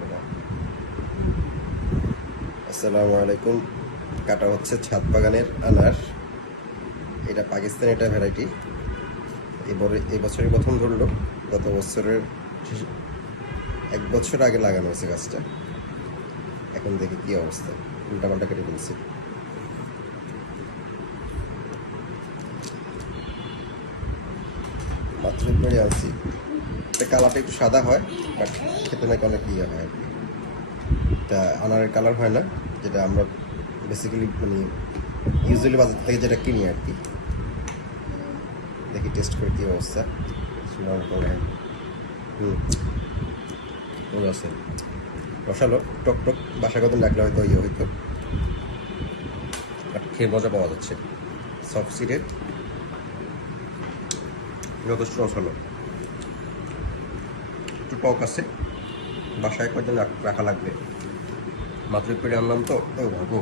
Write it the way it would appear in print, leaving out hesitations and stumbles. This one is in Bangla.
লাগবে না। আসসালামু আলাইকুম। কাটা হচ্ছে ছাদ বাগানের আনার। এটা পাকিস্তানি একটা ভ্যারাইটি। এই বছরই প্রথম ধরলো। গত বছরের 1 বছর আগে লাগানো হয়েছে গাছটা। এখন দেখি কি অবস্থা, উল্টাপাল্টা কেটে ফেলছি। মাত্র একবারই আনছি। এটা কালারটা একটু সাদা হয়, বাট খেতে নাকি অনেক ইয়ে হয় আর কি। এটা আনারের কালার হয় না, যেটা আমরা বেসিক্যালি মানে ইউজুয়ালি বাজার থেকে যেটা কিনি আর কি। দেখি টেস্ট করে কি অবস্থা। হুম আছে, রসালো, টক টক। বাসা কদিন রাখলে হয়তো ইয়ে হইতো, বাট খেয়ে মজা পাওয়া যাচ্ছে। সফট সিডের, যথেষ্ট রসালো, একটু টক আছে। বাসায় কয়েকদিন রাখা লাগবে। মাত্র একটু আনলাম তো, ও ভাবো